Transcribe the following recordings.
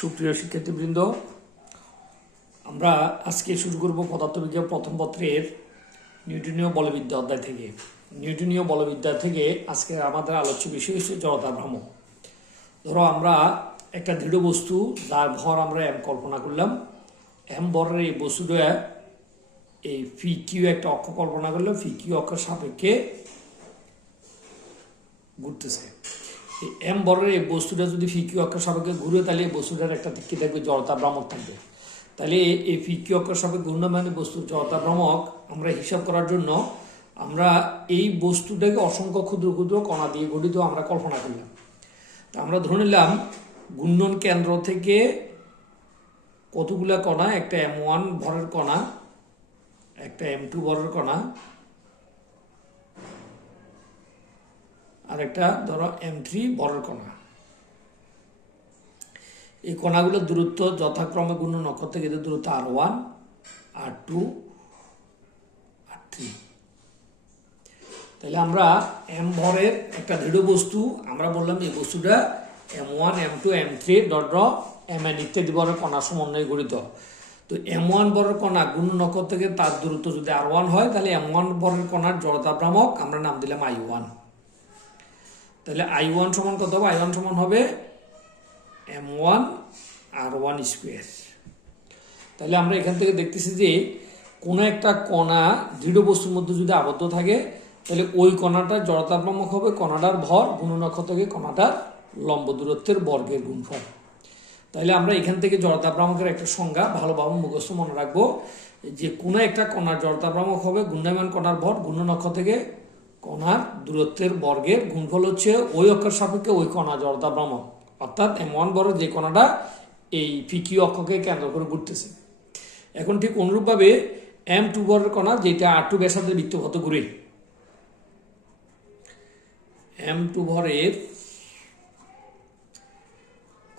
সুপ্রিয় শিক্ষার্থীবৃন্দ, আমরা আজকে শুরু করব পদার্থবিজ্ঞান প্রথম পত্রের নিউটনীয় বলবিদ্যা অধ্যায় থেকে। নিউটনীয় বলবিদ্যা থেকে আজকে আমাদের আলোচ্য বিষয় হচ্ছে জড়তা ভ্রমণ ধরো আমরা একটা দৃঢ় বস্তু, যার ভর আমরা এম কল্পনা করলাম। এম ভরের এই বস্তুটা, এই ফি কিউ একটা অক্ষ কল্পনা করলাম। ফি কিউ অক্ষের সাপেক্ষে ঘুরতেছে। এম বরের এই বস্তুটা যদি ফিকিউ অক্ষের সাপেক্ষে ঘুরে, তাহলে এই বস্তুটার একটা কি থাকবে? জড়তা ভ্রামক থাকবে। তাহলে এই ফিকিউ অক্ষের সাপেক্ষে ঘূর্ণমান বস্তুর জড়তা ভ্রামক আমরা হিসাব করার জন্য আমরা এই বস্তুটাকে অসংখ্য ক্ষুদ্র ক্ষুদ্র কণা দিয়ে গঠিত আমরা কল্পনা করলাম। তা আমরা ধরে নিলাম ঘূর্ণন কেন্দ্র থেকে কতগুলা কণা? একটা এম ওয়ান ভরের কণা, একটা এম টু ভরের কণা আর একটা ধরো এম থ্রি বড়ের কণা। এই কণাগুলোর দূরত্ব যথাক্রমে গুণ নক্ষত্র থেকে দূরত্ব R one R two R three তাহলে আমরা এম ভরের একটা দৃঢ় বস্তু, আমরা বললাম এই বস্তুটা M one M two M three dot ড এম এন ইত্যাদি বরের কণা সমন্বয়ে গঠিত। তো এম ওয়ান বরের কণা গুণ নক্ষত্র থেকে তার দূরত্ব যদি আর ওয়ান হয়, তাহলে এম ওয়ান বরের কণার জড়তা ভ্রামক আমরা নাম দিলাম আই ওয়ান তাহলে আই ওয়ান সমান কত হবে? আই ওয়ান সমান হবে M one R one square তাহলে আমরা এখান থেকে দেখতেছি যে কোনো একটা কণা দৃঢ় বস্তুর মধ্যে যদি আবদ্ধ থাকে, তাহলে ওই কণাটা জড়তাভ্রামক হবে, কণাটার ভর গুণনক্ষ থেকে কণাটার লম্ব দূরত্বের বর্গের গুণফল। তাহলে আমরা এখান থেকে জড়তাভ্রামকের একটা সংজ্ঞা ভালোভাবে মুখস্থ মনে রাখব যে কোনো একটা কণার জড়তাভ্রামক হবে, গুণায়মান কণার ভর গুণনক্ষ থেকে কণার দূরত্বের বর্গের গুণফল হচ্ছে ওই অক্ষের সাপেক্ষে ওই কণা, জড়তা, ভ্রমণ। অর্থাৎ এম ওয়ান বড় যে কণাটা, এই ফিকি অক্ষকে কেন্দ্র করে ঘুরতেছে। এখন ঠিক অনুরূপভাবে এম টু বরের কণা, যেটা আর টু ব্যাসার্ধের বৃত্তপথ ঘুরে। এম টু ভরের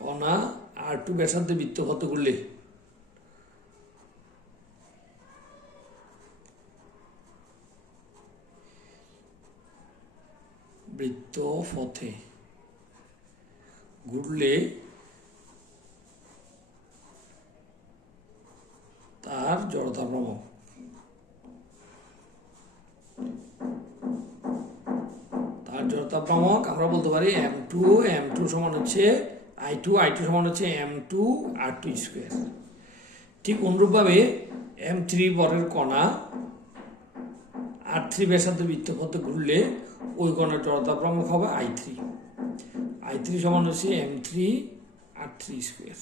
কণা আর টু ব্যাসার্ধের বৃত্তপথ ঘুরলে বৃত্ত পথে। ঘুরলে তার জড়তা ভ্রমক তার জড়তা ভ্রমক আমরা বলতে পারি এম টু এম টু সমান হচ্ছে আই টু আই টু সমান হচ্ছে M two R two square ঠিক অনুরূপভাবে এম থ্রি বরের কণা আর থ্রি ব্যাসার্ধ বৃত্তপথে ঘুরলে ওই কণার জড়তা প্রমুখ হবে আই থ্রি আই থ্রি সমান হচ্ছে M three R three square.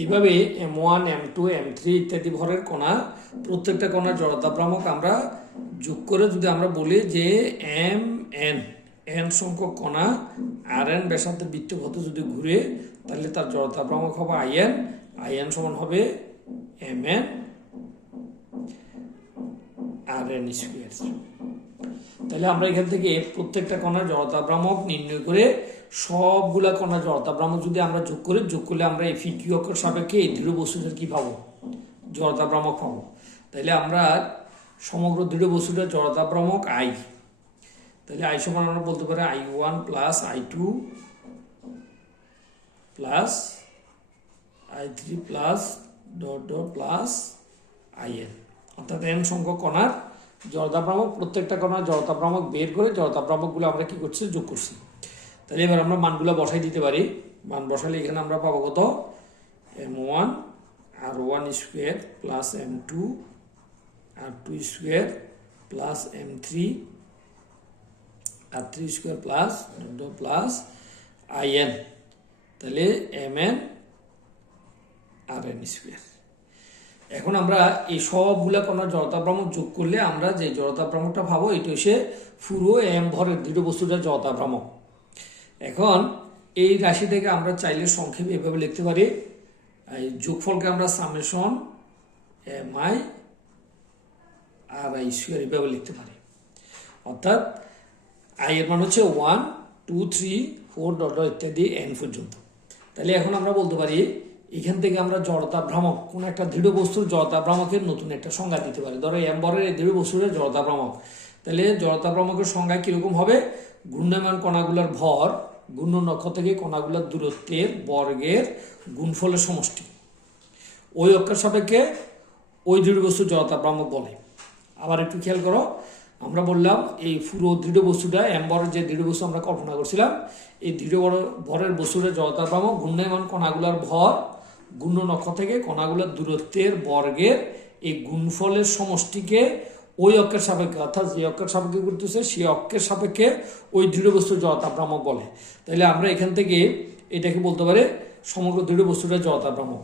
এইভাবে M one, M two, M three ইত্যাদি ভরের কণা, প্রত্যেকটা কণার জড়তা ভ্রামক আমরা যোগ করে যদি আমরা বলি যে এম এন এন সংখ্যক কণা, আর এন ব্যাসার্ধের বৃত্তপথে যদি ঘুরে, তাহলে তার জড়তা ভ্রামক হবে আই এন আই এন সমান হবে M N R N square তাহলে আমরা এখান থেকে প্রত্যেকটা কণার জড়তা ভ্রামক নির্ণয় করে সবগুলা কণার জড়তা ভ্রামক যদি আমরা যোগ করে, যোগ করলে আমরা এই ফিকিউ অক্ষর সাপেক্ষে এই দৃঢ় বস্তুটার কি পাবো? জড়তা ভ্রামক পাবো। তাহলে আমরা সমগ্র দৃঢ় বস্তুটার জড়তা ভ্রামক আই তাহলে আই সমান আমরা বলতে পারি I one plus I two plus I three plus dot dot plus I N অর্থাৎ এন সংখ্যক কণার জড়তা ভ্রামক প্রত্যেকটা কণার জড়তা ভ্রামক বের করে জড়তা ভ্রামকগুলো আমরা কি করছি? যোগ করছি। তাহলে এবার আমরা মানগুলো বসাই দিতে পারি। মান বসালে এখানে আমরা পাবো কত? M one, R one square plus M two, R two square plus M three, R three square plus plus I N. তাহলে M N, R N square. এখন আমরা এই সবগুলা কোনো জড়তা ভ্রামক যোগ করলে আমরা যে জড়তা ভ্রামকটা ভাবো, এটা হচ্ছে পুরো এম ভরের দৃঢ় বস্তুটা জড়তা ভ্রামক। এখন এই রাশি থেকে আমরা চাইলে সংক্ষেপে এভাবে লিখতে পারি যোগফলকে আমরা summation, M, I, R I square এভাবে লিখতে পারি। অর্থাৎ আই এর মান হচ্ছে one, two, three, four, dot ইত্যাদি এন পর্যন্ত। তাহলে এখন আমরা বলতে পারি এখান থেকে আমরা জড়তা ভ্রামক, কোন একটা দৃঢ় বস্তুর জড়তা ভ্রামকের নতুন একটা সংজ্ঞা দিতে পারি। ধরো এম্বরের এই দৃঢ় বস্তুর জড়তা ভ্রামক। তাহলে জড়তা ভ্রামকের সংজ্ঞা কীরকম হবে? ঘূর্ণায়মান কণাগুলোর ভর ঘূর্ণন অক্ষ থেকে কণাগুলোর দূরত্বের বর্গের গুণফলের সমষ্টি। ওই অক্ষের সাপেক্ষে ওই দৃঢ় বস্তুর জড়তা ভ্রামক বলে। আবার একটু খেয়াল করো, আমরা বললাম এই পুরো দৃঢ় বস্তুটা এম্বরের যে দৃঢ় বস্তু আমরা কল্পনা করছিলাম, এই দৃঢ় বড়- ভরের বস্তুটা জড়তা ভ্রামক, ঘূর্ণায়মান কণাগুলোর ভর ঘূর্ণন অক্ষ থেকে কণাগুলোর দূরত্বের বর্গের এই গুণফলের সমষ্টিকে ওই অক্ষের সাপেক্ষে, অর্থাৎ যে অক্ষের সাপেক্ষে ঘুরতেছে, সেই অক্ষের সাপেক্ষে ওই দৃঢ় বস্তুর জড়তা ভ্রামক বলে। তাহলে আমরা এখান থেকে এটাকে বলতে পারি সমগ্র দৃঢ় বস্তুটা জড়তা ভ্রামক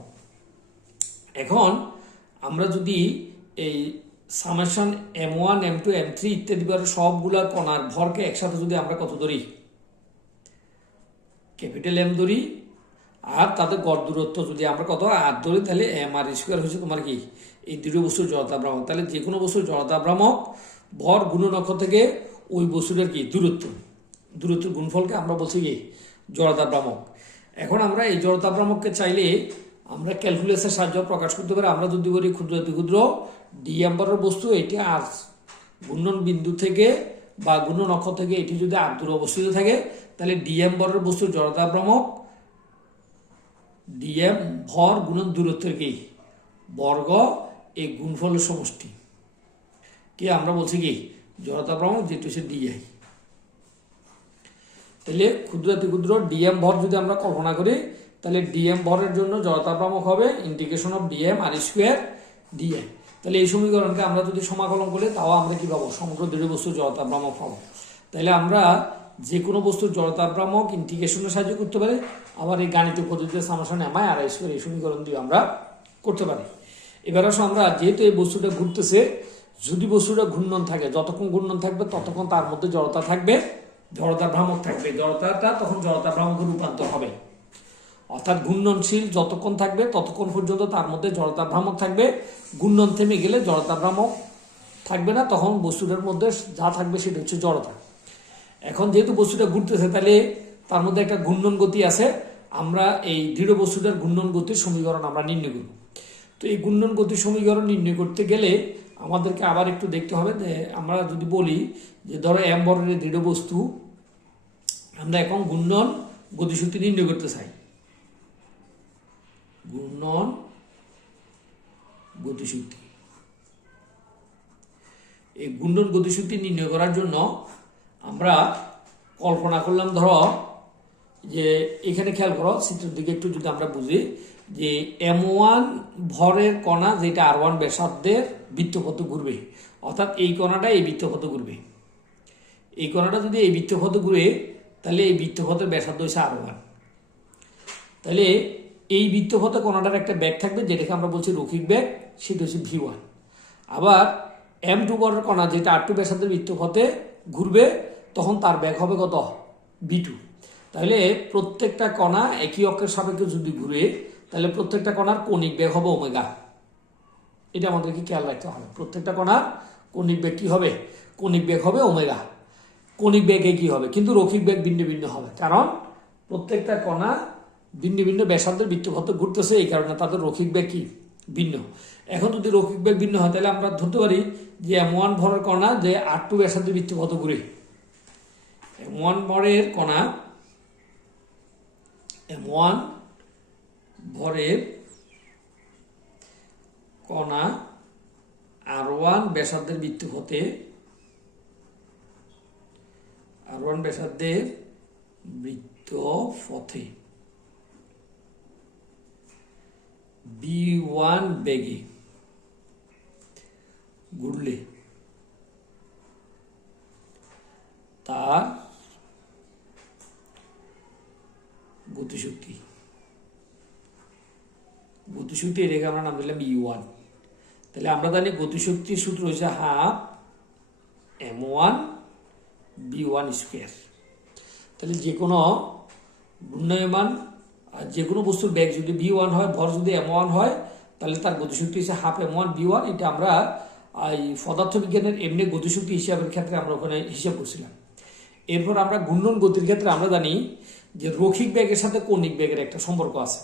এখন আমরা যদি এই summation M one M two M three ইত্যাদি সবগুলা কণার ভরকে একসাথে যদি আমরা কত ধরি? ক্যাপিটাল এম ধরি আর তাদের গড় দূরত্ব যদি আমরা কত আর ধরি, তাহলে এম আর স্কোয়ার হচ্ছে তোমার কি? এই দৃঢ় বস্তুর জড়তা ভ্রামক। তাহলে যে কোনো বস্তুর জড়তা ভ্রামক ভর গুণনক্ষ থেকে ওই বস্তুটার কি? দূরত্ব। দূরত্বের গুণফলকে আমরা বলছি কি? জড়তা ভ্রামক। এখন আমরা এই জড়তা ভ্রামককে চাইলে আমরা ক্যালকুলেশনের সাহায্য প্রকাশ করতে পারি। আমরা যদি বলি ক্ষুদ্র ক্ষুদ্র ডি এম্বারের বস্তু, এটি আর ঘূর্ণন বিন্দু থেকে বা ঘূর্ণন অক্ষ থেকে এটি যদি আর দূরে অবস্থিত থাকে, তাহলে ডিএম বরের বস্তুর জড়তা ভ্রামক ডিএম ভর গুণন দূরত্বের কি? বর্গ এই গুণফলের সমষ্টি। কি আমরা বলছি কি? জড়তা ভ্রামক যেটি হচ্ছে ডিআই তাহলে ক্ষুদ্র অতি ক্ষুদ্র ডিএম ভর যদি আমরা কল্পনা করি, তাহলে ডিএম ভরের জন্য জড়তা ভ্রামক হবে integration of D M R square D M তাহলে এই সমীকরণকে আমরা যদি সমাকলন করি, তাও আমরা কি পাবো? সমগ্র দৃঢ় বস্তু জড়তা ভ্রামক পাবো। তাহলে আমরা যে কোনো বস্তুর জড়তা ভ্রামক ইন্টিগ্রেশনের সাহায্য করতে পারি। আবার এই গাণিতিক পদ্ধতিতে সামাশন এমআই আর স্কোয়ার এই সমীকরণ দিয়ে আমরা করতে পারি। এবার আসো আমরা, যেহেতু এই বস্তুটা ঘুরতেছে, যদি বস্তুটা ঘূর্ণন থাকে, যতক্ষণ ঘূর্ণন থাকবে, ততক্ষণ তার মধ্যে জড়তা থাকবে জড়তা ভ্রামক থাকবে। জড়তাটা তখন জড়তা ভ্রামকে রূপান্তর হবে। অর্থাৎ ঘূর্ণনশীল যতক্ষণ থাকবে, ততক্ষণ পর্যন্ত তার মধ্যে জড়তা ভ্রামক থাকবে। ঘূর্ণন থেমে গেলে জড়তা ভ্রামক থাকবে না, তখন বস্তুটার মধ্যে যা থাকবে সেটা হচ্ছে জড়তা। এখন যেহেতু বস্তুটা ঘুরতেছে, তাহলে তার মধ্যে একটা ঘূর্ণন গতি আছে। আমরা এই দৃঢ় বস্তুটার ঘূর্ণন গতির সমীকরণ আমরা নির্ণয় করব। তো এই ঘূর্ণন গতির সমীকরণ নির্ণয় করতে গেলে আমাদেরকে আবার একটু দেখতে হবে যে, আমরা যদি বলি যে, ধরো এম বরের দৃঢ় বস্তু, আমরা এখন ঘূর্ণন গতিশক্তি নির্ণয় করতে চাই। ঘূর্ণন গতিশক্তি। এই ঘূর্ণন গতিশক্তি নির্ণয় করার জন্য আমরা কল্পনা করলাম, ধরো যে এখানে খেয়াল করো চিত্রের দিকে একটু যদি আমরা বুঝি, যে এম ওয়ান ভরের কণা যেটা আর ওয়ান ব্যাসার্ধের বৃত্তপথে ঘুরবে, অর্থাৎ এই কণাটা এই বৃত্তপথে ঘুরবে। এই কণাটা যদি এই বৃত্তপথে ঘুরে, তাহলে এই বৃত্তপথের ব্যাসার্ধ হচ্ছে আর ওয়ান। তাহলে এই বৃত্তপথে কোনাটার একটা ব্যাগ থাকবে, যেটাকে আমরা বলছি রৈখিক ব্যাগ, সেটা হচ্ছে ভি ওয়ান। আবার এম টু বরের কণা যেটা আর টু ব্যাসার্ধের বৃত্তপথে ঘুরবে তখন তার ব্যাগ হবে কত? বি টু তাহলে প্রত্যেকটা কণা একই অক্ষের সাপেক্ষে যদি ঘুরে, তাহলে প্রত্যেকটা কণার কণিক ব্যাগ হবে ওমেগা। এটা আমাদেরকে খেয়াল রাখতে হবে। প্রত্যেকটা কণার কণিক ব্যাগ কি হবে? কণিক ব্যাগ হবে ওমেগা। কণিক ব্যাগে কি হবে, কিন্তু রৈখিক ব্যাগ ভিন্ন ভিন্ন হবে। কারণ প্রত্যেকটা কণা ভিন্ন ভিন্ন ব্যাসার্ধের বৃত্তপথে ঘুরতেছে, এই কারণে তাদের রৈখিক ব্যাগ কি? ভিন্ন। এখন যদি রৈখিক ব্যাগ ভিন্ন হয়, তাহলে আমরা ধরতে পারি যে এম ওয়ান ভরের কণা যে আর টু ব্যাসার্ধের বৃত্তপথে ঘুরে। এম ওয়ান ভরের কণা এম ওয়ান ভরের কণা আর ওয়ান ব্যাসার্ধের বৃত্তপথে আর ওয়ান ব্যাসার্ধের বৃত্তপথে বি ওয়ান বেগে। ঘুরলে তার গতিশক্তি গতিশক্তি এটাকে আমরা নাম দিলাম ই ওয়ান তাহলে আমরা জানি গতিশক্তির সূত্র হচ্ছে half m one v one square তাহলে যে কোনো ঘূর্ণায়মান আর যে কোনো বস্তুর ব্যাগ যদি বি ওয়ান হয়, ভর যদি এম ওয়ান হয়, তাহলে তার গতিশক্তি হচ্ছে half m one v one এটা আমরা এই পদার্থবিজ্ঞানের এমনি গতিশক্তি হিসাবের ক্ষেত্রে আমরা ওখানে হিসাব করছিলাম। এরপর আমরা ঘূর্ণন গতির ক্ষেত্রে আমরা জানি যে রৈখিক ব্যাগের সাথে কৌণিক ব্যাগের একটা সম্পর্ক আছে।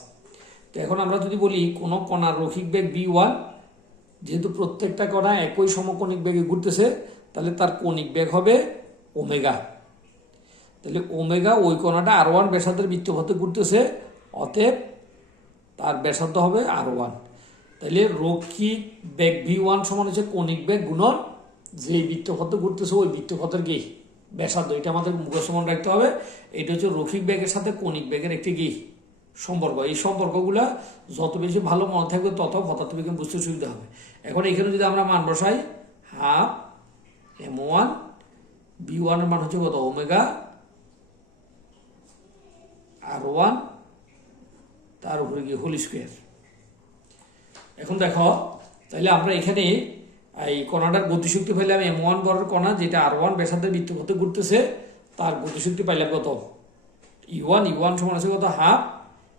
তো এখন আমরা যদি বলি কোনো কণার রৈখিক ব্যাগ বি ওয়ান যেহেতু প্রত্যেকটা কণা একই সমকোণিক ব্যাগে ঘুরতেছে, তাহলে তার কণিক ব্যাগ হবে ওমেগা। তাহলে ওমেগা ওই কণাটা আর ওয়ান ব্যাসার্ধের বৃত্তপথে ঘুরতেছে, অতএব তার ব্যাসার্ধ হবে আর ওয়ান তাহলে রক্ষিক বেগ ভি ওয়ান সমান হচ্ছে কণিক বেগ গুণন যে বৃত্তপথে ঘুরতেছে ওই বৃত্তপথের কি ব্যাসার্ধ, এটা আমাদের মুখস্থ মনে রাখতে হবে, এটা হচ্ছে রক্ষিক বেগের সাথে কণিক বেগের একটি কি সম্পর্ক। এই সম্পর্কগুলা যত বেশি ভালো মনে থাকবে, তত পদার্থবিজ্ঞান বুঝতে সুবিধা হবে। এখন এখানে যদি আমরা মান বসাই, হাফ এম ওয়ান, বি ওয়ানের মান হচ্ছে কত? ওমেগা, আর ওয়ান, তার উপরে গিয়ে হোল স্কোয়ার। এখন দেখো তাহলে আমরা এখানে এই কণাটার গতিশক্তি পাইলাম এম ওয়ান বরের কণা, যেটা আর ওয়ান ব্যাসার্ধের বৃত্তপথে ঘুরতেছে, তার গতিশক্তি পাইলাম কত? ই ওয়ান ই ওয়ান সমান আছে কত? হাফ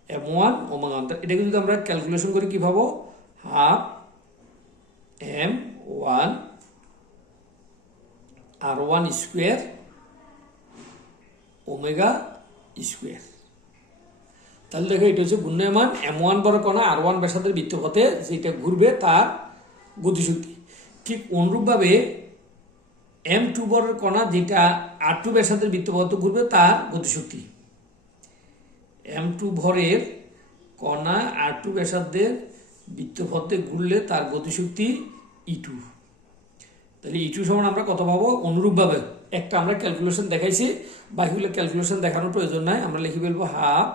এম ওয়ান ওমেগা এটাকে যদি আমরা ক্যালকুলেশন করি কি পাবো half m one r one square omega square তাহলে দেখো, এটা হচ্ছে ঘূর্ণয়মান এম ওয়ান বড় কণা আর ওয়ান ব্যাসার্ধের বৃত্তপথে যেটা ঘুরবে তার গতিশক্তি। ঠিক অনুরূপভাবে এম টু বড় কণা যেটা আর টু ব্যাসার্ধের বৃত্তপথে ঘুরবে তার গতিশক্তি। এম টু ভরের কণা আর টু ব্যাসার্ধের বৃত্তপথে ঘুরলে তার গতিশক্তি ই টু তাহলে ই টু সমান আমরা কত পাবো? অনুরূপভাবে একটা আমরা ক্যালকুলেশন দেখাইছি, বাকিগুলো ক্যালকুলেশন দেখানোর প্রয়োজন নাই। আমরা লিখে ফেলব half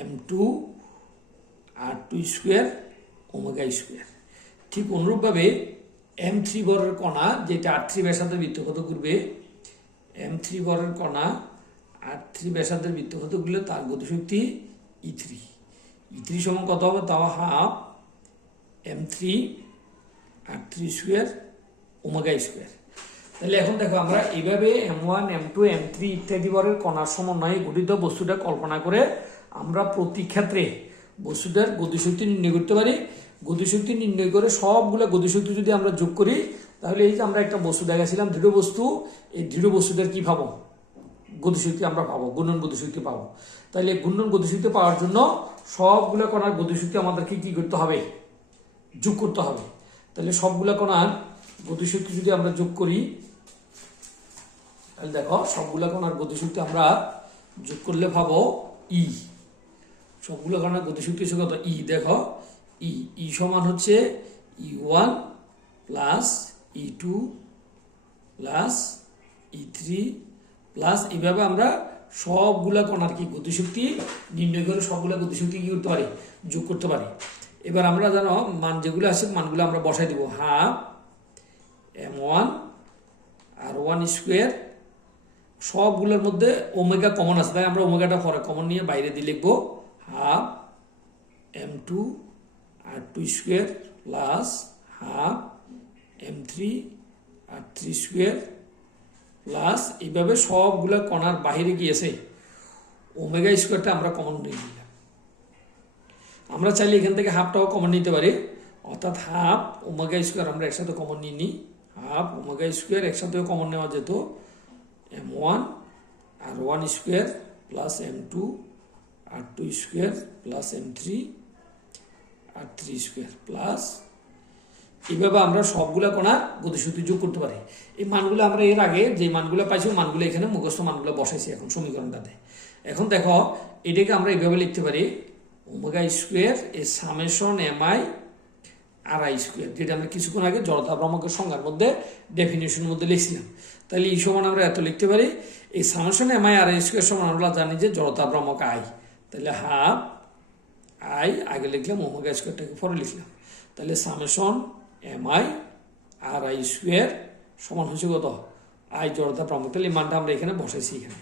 m two r two square omega square ঠিক অনুরূপভাবে এম থ্রি বরের কণা, যেটা আর থ্রি ব্যাসার্ধের বৃত্তপথ ঘুরবে এম থ্রি বরের কণা আর থ্রি ব্যাসার্ধের বৃত্তপথ ঘুরলে তার গতিশক্তি ই থ্রি ই থ্রি সমান কত হবে? তাও half m three r three square omega square তাহলে এখন দেখো, আমরা এইভাবে m one m two m three ইত্যাদি বরের কণার সমন্বয়ে গঠিত বস্তুটা কল্পনা করে আমরা প্রতি ক্ষেত্রে বস্তুটার গতিশক্তি নির্ণয় করতে পারি। গতিশক্তি নির্ণয় করে সবগুলো গতিশক্তি যদি আমরা যোগ করি, তাহলে এই যে আমরা একটা বস্তু দেখাছিলাম, দৃঢ় বস্তু, এই দৃঢ় বস্তুটার কি পাবো গতিশক্তি আমরা পাবো, গুণন গতিশক্তি পাবো। তাহলে গুণন গতিশক্তি পাওয়ার জন্য সবগুলো কণার গতিশক্তি আমাদেরকে কি করতে হবে? যোগ করতে হবে। তাহলে সবগুলো কণার গতিশক্তি যদি আমরা যোগ করি তাহলে দেখো সবগুলো কণার গতিশক্তি আমরা যোগ করলে পাবো ই সবগুলো কণার গতিশক্তি হচ্ছে কত? ই দেখো ই ই সমান হচ্ছে E one plus E two plus E three plus এইভাবে আমরা সবগুলা কণার কি গতিশক্তি, নির্ণয় করে সবগুলা গতিশক্তি কী করতে পারি? যোগ করতে পারি। এবার আমরা জানো, মান যেগুলো আছে, মানগুলো আমরা বসাই দিব। Half, m one, r one square, সবগুলোর মধ্যে ওমেগা কমন আছে। তাই আমরা ওমেগাটা পরে কমন নিয়ে বাইরে দিয়ে লিখব। Half, m two, r two square, plus half, m three, r three square plus এইভাবে সবগুলো কণার বাহিরে গিয়েছে ওমেগা স্কোয়ারটা আমরা কমন নিয়ে নিলাম। আমরা চাইলে এখান থেকে হাফটাও কমন নিতে পারি। অর্থাৎ হাফ ওমেগা স্কোয়ার আমরা একসাথে কমন নিয়ে নিই। হাফ ওমেগা স্কোয়ার একসাথেও কমন নেওয়া যেত। M one r one square plus m two r two square plus m three r three square plus এইভাবে আমরা সবগুলা কোনার গতিশক্তি যোগ করতে পারি। এই মানগুলো আমরা এর আগে যে মানগুলো পাইছি মানগুলো এখানে মুখস্থ মানগুলো বসাইছি এখন সমীকরণটাতে। এখন দেখো, এটাকে আমরা এইভাবে লিখতে পারি, omega square A summation m i r i square, যেটা আমরা কিছুক্ষণ আগে জড়তা ভ্রমকের সংজ্ঞার মধ্যে ডেফিনেশনের মধ্যে লিখছিলাম। তাহলে এই সমান আমরা এত লিখতে পারি, এই summation m i r i square সমান আমরা জানি যে জড়তা ভ্রমক আই। তাহলে হাফ আই, আগে লিখলাম ওমেগা স্কোয়ারটাকে পরে লিখলাম। তাহলে summation m i r i square সমান হচ্ছে কত? আই জড়তা ভ্রমক তাহলে মানটা আমরা এখানে বসাইছি এখানে।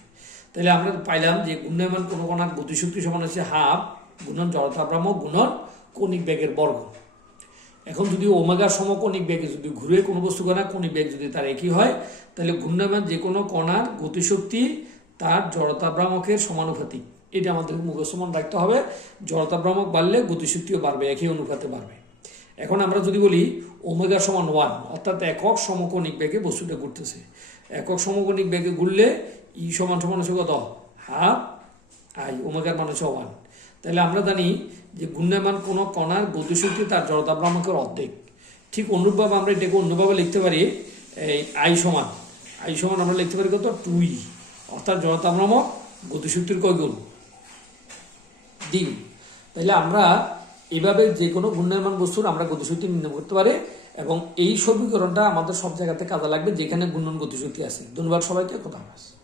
তাহলে আমরা পাইলাম যে গুণমান কোনো কোনার গতিশক্তি সমান হচ্ছে হাফ গুণন জড়তা ভ্রামক গুণন কৌণিক বেগের বর্গ। এখন যদি ওমেগা সমকোণিক বেগে যদি ঘুরে কোনো বস্তু কণা কণিক বেগ যদি তার একই হয়, তাহলে ঘূর্ণায়মান যে কোনো কণার গতিশক্তি তার জড়তা ভ্রামকের সমানুপাতিক। এটা আমাদের মুখস্থ মনে রাখতে হবে। জড়তা ভ্রামক বাড়লে গতিশক্তিও বাড়বে, একই অনুপাতে বাড়বে। এখন আমরা যদি বলি ওমেগা সমান ওয়ান, অর্থাৎ একক সমকোণিক বেগে বস্তুটা ঘুরতেছে। একক সমকোণিক বেগে ঘুরলে ই সমান সমান হচ্ছে কত? হাফ আই, ওমেগার মান হচ্ছে ওয়ান। তাহলে আমরা জানি যে ঘূর্ণায়মান কোনো কণার গতিশক্তি তার জড়তা ভ্রামকের অর্ধেক। ঠিক অনুরূপভাবে আমরা এটাকে অন্যভাবে লিখতে পারি, এই আই সমান। আই সমান আমরা লিখতে পারি কত? টুই অর্থাৎ জড়তা ভ্রামক গতিশক্তির কয় গুণ? দ্বিগুণ তাইলে আমরা এভাবে যে কোনো ঘূর্ণায়মান বস্তুর আমরা গতিশক্তি নির্ণয় করতে পারি এবং এই সমীকরণটা আমাদের সব জায়গাতে কাজে লাগবে যেখানে ঘূর্ণন গতিশক্তি আছে। ধন্যবাদ সবাইকে কথা হবে